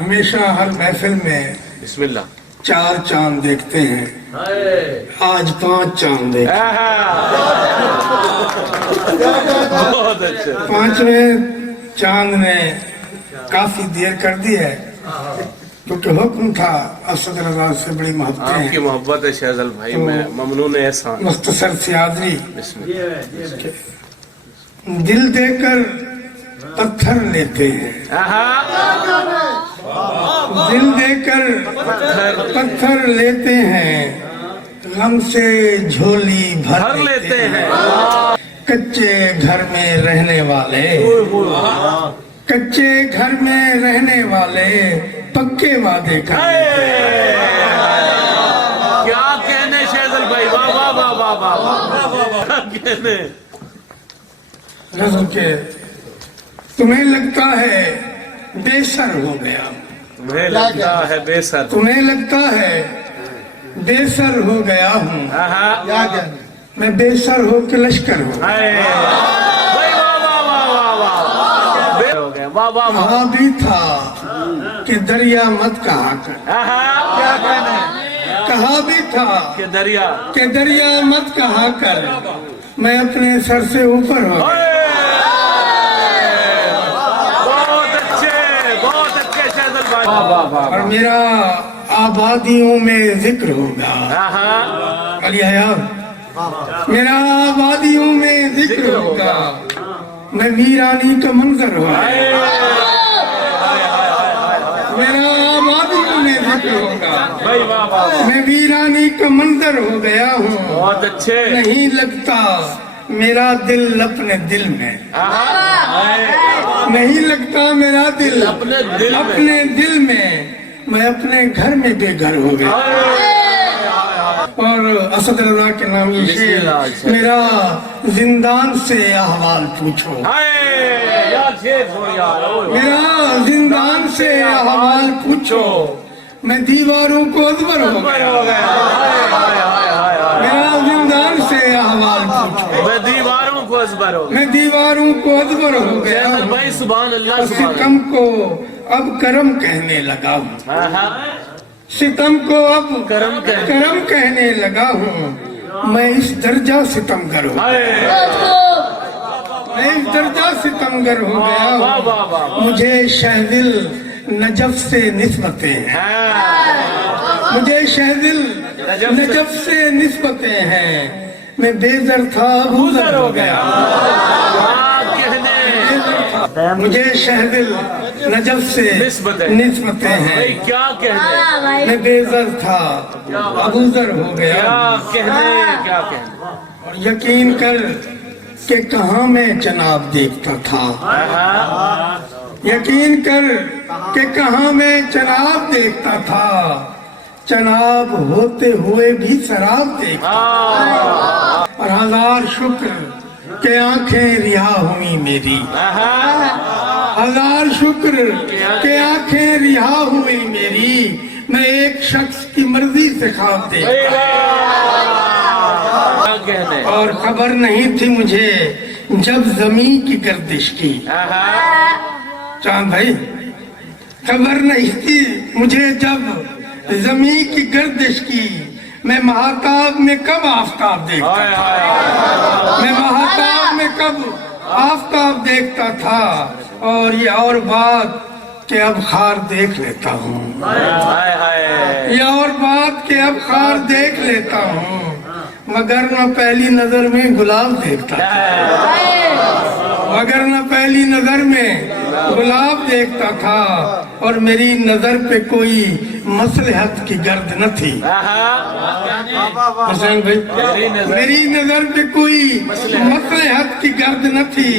ہمیشہ ہر محفل میں بسم اللہ 4 چاند دیکھتے ہیں، آج 5 چاند دیکھتے بہت اچھے 5ویں چاند نے کافی دیر کر دی ہے، کیونکہ حکم تھا اسد رضا سے بڑی محبتیں آپ کی ہیں۔ محبت ہے شہزل بھائی، میں ممنون احسان۔ مختصر سی حاضری، بسم اللہ دل دے کر پتھر لیتے ہیں، دل دے کر پتھر لیتے ہیں، غم سے جھولی بھر لیتے ہیں۔ کچے گھر میں رہنے والے، کچے گھر میں رہنے والے پکے وعدے کرتے ہیں۔ کیا کہنے شہزل بھائی، واہ واہ واہ واہ واہ، کیا کہنے۔ غزل کے تمہیں لگتا ہے بے سر ہو گیا، تمہیں لگتا ہے بے سر، تمہیں لگتا ہے بے سر ہو گیا ہوں، میں بے سر ہو کے لشکر ہوں۔ کہا بھی تھا کہ دریا مت کہا کر، کہا بھی تھا کہ دریا کہ دریا مت کہا کر، میں اپنے سر سے اوپر ہو گیا۔ بہت اچھے شہزل بھائی، اور میرا آبادیوں میں ذکر ہوگا، علی حیات میرا آبادیوں میں ذکر ہوگا، میں ویرانی کا منظر ہوگا، میرا آبادیوں میں ذکر ہوگا، میں ویرانی کا منظر ہو گیا ہوں۔ بہت اچھے، نہیں لگتا میرا دل اپنے دل میں، نہیں لگتا میرا دل اپنے دل میں اپنے گھر میں بے گھر ہو گیا۔ اور اسد رضا کے نام یہ شعر، میرا زندان سے احوال پوچھو، میرا زندان سے احوال پوچھو، میں دیواروں کو ازبر ہو گیا، میرا زندان سے احوال پوچھو، میں دیواروں کو ازبر ہو گیا۔ میں دیواروں کو ازبر ہو گیا، شہزل بھائی سبحان اللہ سبحان ستم کو اب کرم کہنے لگا ہوں، اللہ، ستم کو اب کرم کرم کہنے لگا ہوں، میں اس درجہ ستمگر ہوں، میں اس درجہ ستمگر ہو گیا ہوں۔ مجھے شہدل نجف سے نسبتیں ہیں، مجھے شہدل نجف سے نسبتیں ہیں، میں بے زر تھا ابوذر ہو گیا، مجھے شہدل نجف سے نسبتیں ہیں، کیا کہنے، میں بے زر تھا ابوذر ہو گیا۔ کیا کہنے، کیا کہنے۔ اور یقین کر کہ کہاں میں جناب دیکھتا تھا، یقین کر کہ کہاں میں جناب دیکھتا تھا، جناب ہوتے ہوئے بھی شراب دیکھتا تھا۔ اور ہزار شکر کہ آنکھیں رہا ہوئی میری، ہزار شکر کہ آنکھیں رہا ہوئی میری، میں ایک شخص کی مرضی سے خواب دیکھتا، اور خبر نہیں تھی مجھے جب زمین کی گردش کی، چاند بھائی خبر نہیں تھی مجھے جب زمین کی گردش کی، میں مہاتاب میں کب آفتاب دیکھتا تھا، میں مہاتاب میں کب آفتاب دیکھتا تھا، اور یہ اور بات کہ اب خار دیکھ لیتا ہوں، یہ اور بات کہ اب خار دیکھ لیتا ہوں، مگر نہ پہلی نظر میں گلاب دیکھتا تھا، مگر نہ پہلی نظر میں گلاب دیکھتا تھا، اور میری نظر پہ کوئی مصلحت کی گرد نہ تھی، حسین بھائی میری نظر پہ کوئی مصلحت کی گرد نہ تھی،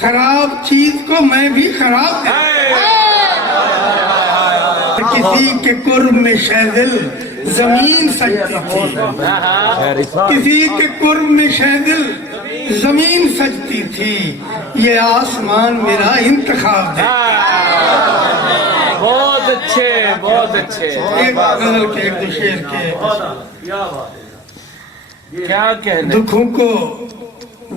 خراب چیز کو میں بھی خراب دیکھتا، کسی کے قرب میں شہزل زمین سجتی تھی، کسی کے قرب میں شہزل زمین سجتی تھی، یہ آسمان میرا انتخاب ہے۔ بہت اچھے، بہت اچھے، ایک غزل کے ایک دو شعر کے کیا کہنے، دکھوں کو